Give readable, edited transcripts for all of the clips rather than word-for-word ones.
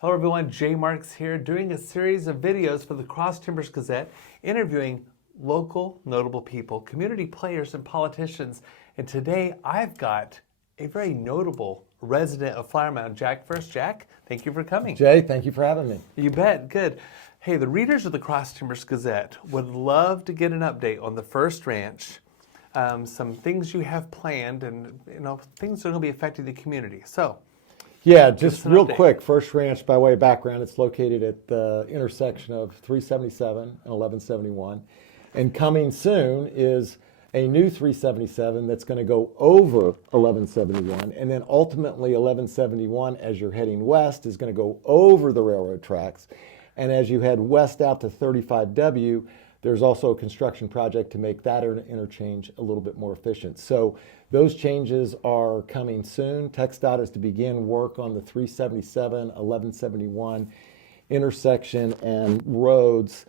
Hello everyone, Jay Marks here, doing a series of videos for the Cross Timbers Gazette, interviewing local notable people, community players, and politicians. And today I've got a very notable resident of Flower Mound, Jack Furst. Jack, thank you for coming. Jay, thank you for having me. You bet, good. Hey, the readers of the Cross Timbers Gazette would love to get an update on the Furst Ranch, some things you have planned, and things that are going to be affecting the community. So, yeah, just real quick, Furst Ranch, by way of background, it's located at the intersection of 377 and 1171. And coming soon is a new 377 that's going to go over 1171. And then ultimately 1171, as you're heading west, is going to go over the railroad tracks. And as you head west out to 35W, there's also a construction project to make that interchange a little bit more efficient. So those changes are coming soon. TxDOT is to begin work on the 377, 1171 intersection and roads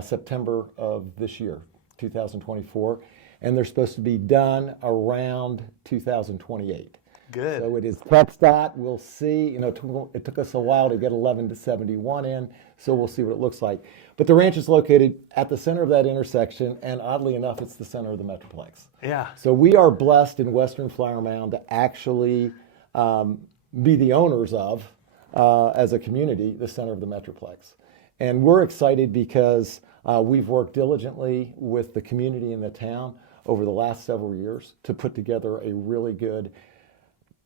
September of this year, 2024. And they're supposed to be done around 2028. Good. So it is TxDOT. We'll see. It took us a while to get 11 to 71 in, so we'll see what it looks like. But the ranch is located at the center of that intersection, and oddly enough, it's the center of the Metroplex. Yeah. So we are blessed in Western Flower Mound to actually be the owners of, as a community, the center of the Metroplex. And we're excited because we've worked diligently with the community in the town over the last several years to put together a really good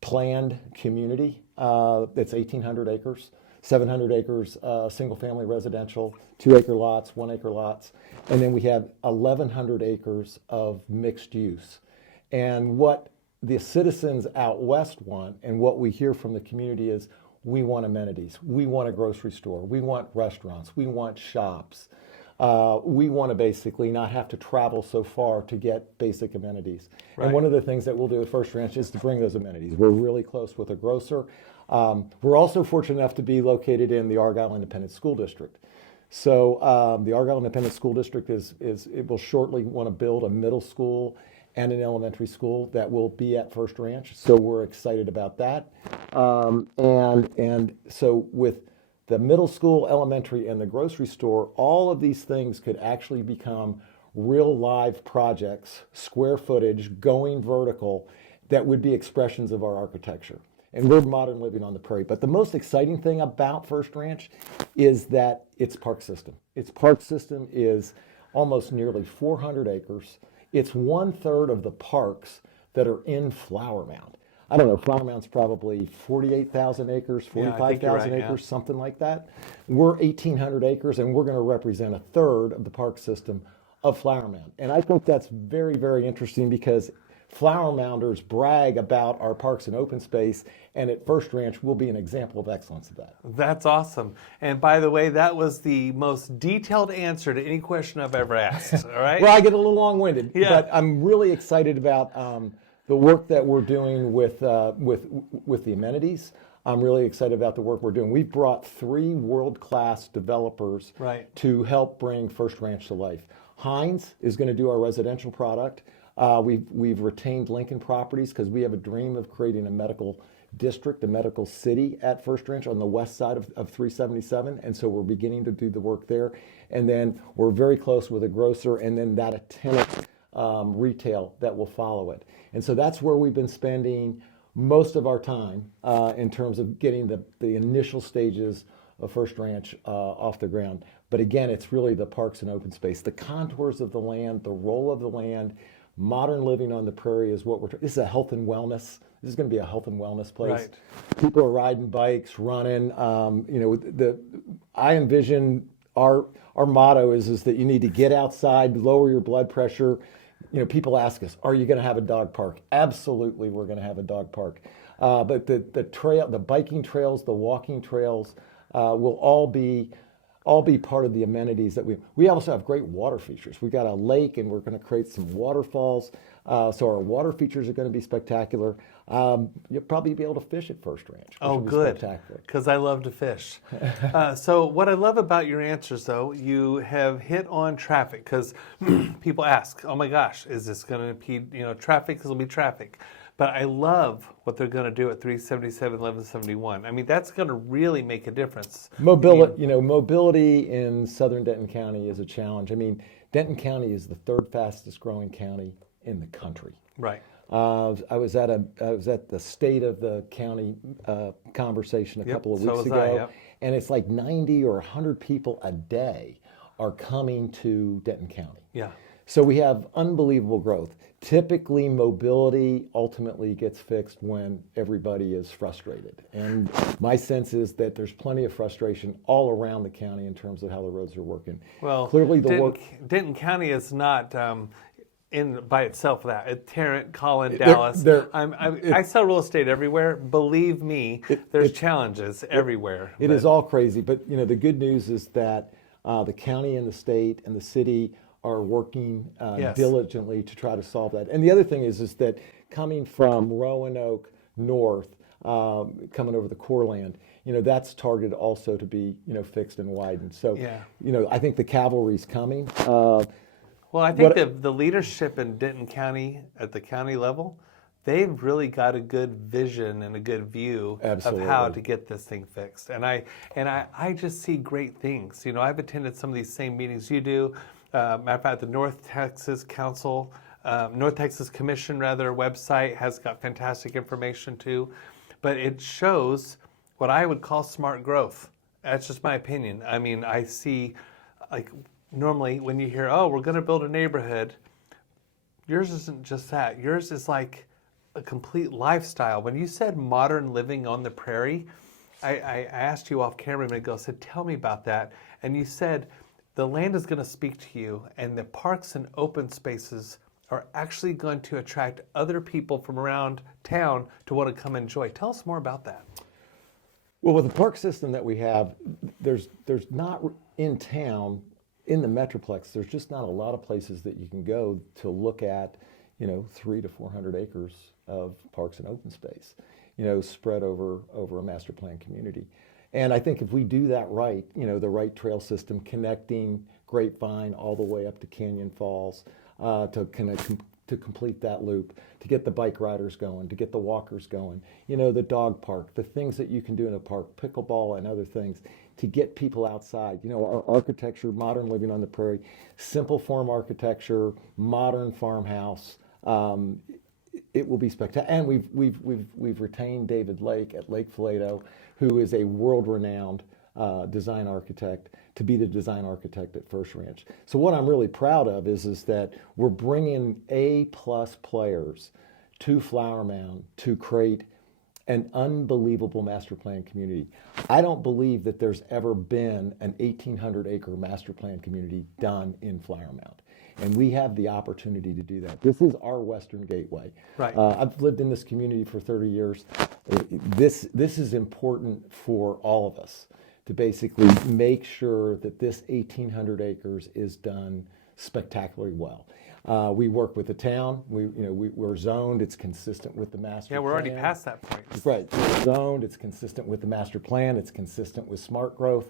planned community that's 1,800 acres, 700 acres single-family residential, 2-acre lots, 1-acre lots, and then we have 1,100 acres of mixed use. And what the citizens out west want, and what we hear from the community is, we want amenities, we want a grocery store, we want restaurants, we want shops. We want to basically not have to travel so far to get basic amenities. Right. And one of the things that we'll do at Furst Ranch is to bring those amenities. We're really close with a grocer. We're also fortunate enough to be located in the Argyle Independent School District. So the Argyle Independent School District it will shortly want to build a middle school and an elementary school that will be at Furst Ranch. So we're excited about that. And so with the middle school, elementary, and the grocery store, all of these things could actually become real live projects, square footage, going vertical, that would be expressions of our architecture. And we're modern living on the prairie. But the most exciting thing about Furst Ranch is that its park system. Its park system is almost nearly 400 acres. It's 1/3 of the parks that are in Flower Mound. I don't know, Flower Mound's probably 48,000 acres, 45,000 acres, something like that. We're 1,800 acres, and we're going to represent 1/3 of the park system of Flower Mound. And I think that's very, very interesting because Flower Mounders brag about our parks and open space, and at Furst Ranch, we'll be an example of excellence of that. That's awesome. And by the way, that was the most detailed answer to any question I've ever asked, all right? Well, I get a little long-winded, yeah. But I'm really excited about the work that we're doing with the amenities. I'm really excited about the work we're doing. We've brought 3 world-class developers to help bring Furst Ranch to life. Heinz is going to do our residential product. We've retained Lincoln Properties because we have a dream of creating a medical district, a medical city at Furst Ranch on the west side of 377. And so we're beginning to do the work there. And then we're very close with a grocer and then that attendant retail that will follow it. And so that's where we've been spending most of our time in terms of getting the initial stages of Furst Ranch off the ground. But again, it's really the parks and open space, the contours of the land, the role of the land. Modern living on the prairie is what this is a health and wellness. This is going to be a health and wellness place. Right. People are riding bikes, running. I envision our motto is that you need to get outside, lower your blood pressure. People ask us, are you going to have a dog park? Absolutely, we're going to have a dog park. But the biking trails, the walking trails will all be part of the amenities that we also have great water features. We've got a lake and we're going to create some waterfalls. So our water features are going to be spectacular. You'll probably be able to fish at Furst Ranch. Oh, good, because I love to fish. So what I love about your answers, though, you have hit on traffic, because people ask, oh my gosh, is this going to be, traffic? This will be traffic. But I love what they're going to do at 377, 1171. I mean, that's going to really make a difference. Mobility in southern Denton County is a challenge. I mean, Denton County is the third fastest growing county in the country. Right. I was at the state of the county conversation a couple of weeks ago, yep. and it's like 90 or 100 people a day are coming to Denton County. Yeah. So we have unbelievable growth. Typically, mobility ultimately gets fixed when everybody is frustrated. And my sense is that there's plenty of frustration all around the county in terms of how the roads are working. Well, clearly Denton County is not in by itself that. Tarrant, Collin, Dallas. I sell real estate everywhere. Believe me, there's challenges everywhere. It is all crazy. But the good news is that the county and the state and the city are working diligently to try to solve that. And the other thing is that coming from Roanoke north, coming over the core land, that's targeted also to be, fixed and widened. So, I think the cavalry's coming. Well, I think the leadership in Denton County at the county level, they've really got a good vision and a good view of how to get this thing fixed. And I just see great things. I've attended some of these same meetings you do. Matter of fact, the North Texas Commission website has got fantastic information too, but it shows what I would call smart growth. That's just my opinion. I mean, I see, like, normally when you hear, oh, we're going to build a neighborhood, yours isn't just that. Yours is like a complete lifestyle. When you said modern living on the prairie, I asked you off camera a minute ago, I said, tell me about that. And you said, the land is going to speak to you, and the parks and open spaces are actually going to attract other people from around town to want to come enjoy. Tell us more about that. Well, with the park system that we have, there's not in town, in the Metroplex, there's just not a lot of places that you can go to look at, 300 to 400 acres of parks and open space, spread over a master plan community. And I think if we do that right, the right trail system connecting Grapevine all the way up to Canyon Falls, to complete that loop, to get the bike riders going, to get the walkers going, the dog park, the things that you can do in a park, pickleball and other things, to get people outside. Our architecture, modern living on the prairie, simple form architecture, modern farmhouse. It will be spectacular. And we've retained David Lake at Lake Flato, who is a world-renowned design architect, to be the design architect at Furst Ranch. So what I'm really proud of is that we're bringing A-plus players to Flower Mound to create an unbelievable master plan community. I don't believe that there's ever been an 1,800-acre master plan community done in Flower Mound. And we have the opportunity to do that. This is our Western Gateway. Right. I've lived in this community for 30 years. This is important for all of us to basically make sure that this 1,800 acres is done spectacularly well. We work with the town. We're zoned. It's consistent with the master plan. Yeah, we're already past that point. Right. We're zoned. It's consistent with the master plan. It's consistent with smart growth.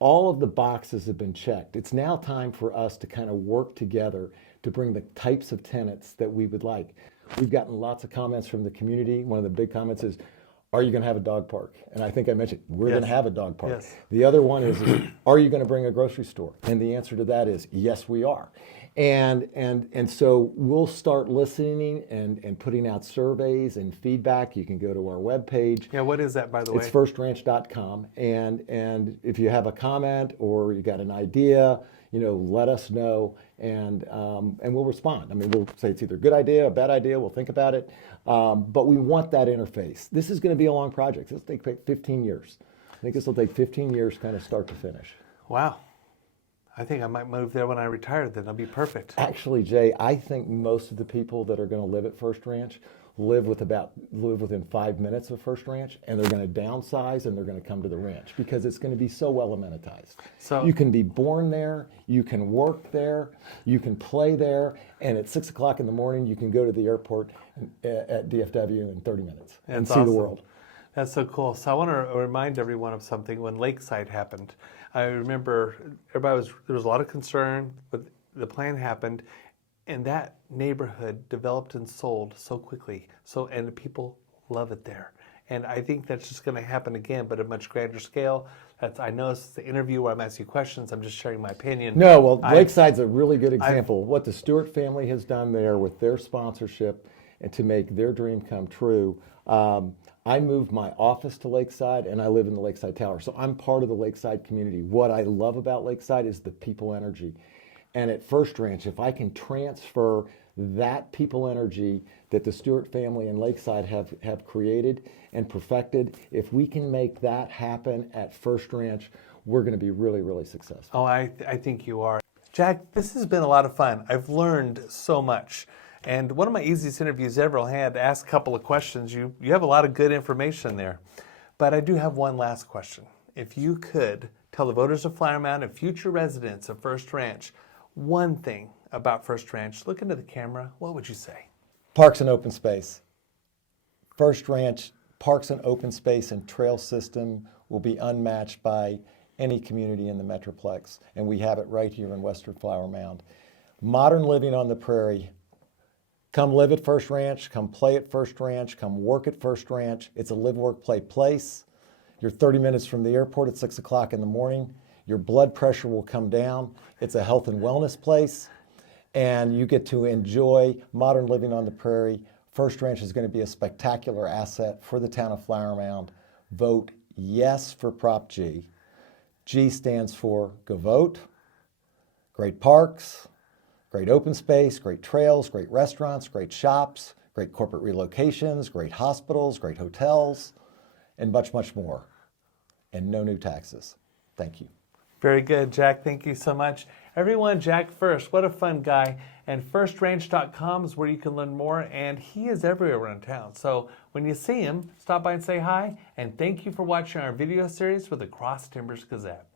All of the boxes have been checked. It's now time for us to kind of work together to bring the types of tenants that we would like. We've gotten lots of comments from the community. One of the big comments is, are you going to have a dog park? And I think I mentioned, we're going to have a dog park. Yes. The other one is, are you going to bring a grocery store? And the answer to that is, yes, we are. And so we'll start listening and putting out surveys and feedback. You can go to our webpage. Yeah, what is that, by the way? It's furstranch.com. And if you have a comment or you got an idea, let us know, and we'll respond. I mean, we'll say it's either a good idea, a bad idea. We'll think about it. But we want that interface. This is going to be a long project. This will take 15 years. I think this will take 15 years kind of start to finish. Wow. I think I might move there when I retire, then. That'll be perfect. Actually, Jay, I think most of the people that are going to live at Furst Ranch live within 5 minutes of Furst Ranch, and they're going to downsize and they're going to come to the ranch because it's going to be so well amenitized. So you can be born there, you can work there, you can play there, and at 6 o'clock in the morning you can go to the airport at DFW in 30 minutes and see the world. That's so cool. So I want to remind everyone of something. When Lakeside happened, I remember there was a lot of concern, but the plan happened, And that neighborhood developed and sold so quickly. And people love it there. And I think that's just going to happen again, but at a much grander scale. I know it's the interview where I'm asking you questions. I'm just sharing my opinion. No, well, Lakeside's a really good example. What the Stewart family has done there with their sponsorship and to make their dream come true. I moved my office to Lakeside, and I live in the Lakeside Tower. So I'm part of the Lakeside community. What I love about Lakeside is the people energy. And at Furst Ranch, if I can transfer that people energy that the Stewart family and Lakeside have created and perfected, if we can make that happen at Furst Ranch, we're going to be really, really successful. Oh, I think you are. Jack, this has been a lot of fun. I've learned so much. And one of my easiest interviews ever, I had to ask a couple of questions. You have a lot of good information there. But I do have one last question. If you could tell the voters of Flower Mound and future residents of Furst Ranch one thing about Furst Ranch, look into the camera, what would you say? Parks and open space. Furst Ranch parks and open space and trail system will be unmatched by any community in the Metroplex, and we have it right here in Western Flower Mound. Modern living on the prairie. Come live at Furst Ranch, come play at Furst Ranch, come work at Furst Ranch. It's a live, work, play place. You're 30 minutes from the airport at 6 o'clock in the morning. Your blood pressure will come down. It's a health and wellness place, and you get to enjoy modern living on the prairie. Furst Ranch is going to be a spectacular asset for the town of Flower Mound. Vote yes for Prop G. G stands for go vote. Great parks, great open space, great trails, great restaurants, great shops, great corporate relocations, great hospitals, great hotels, and much, much more. And no new taxes. Thank you. Very good, Jack. Thank you so much. Everyone, Jack Furst, what a fun guy. And FurstRanch.com is where you can learn more, and he is everywhere in town. So when you see him, stop by and say hi, and thank you for watching our video series with the Cross Timbers Gazette.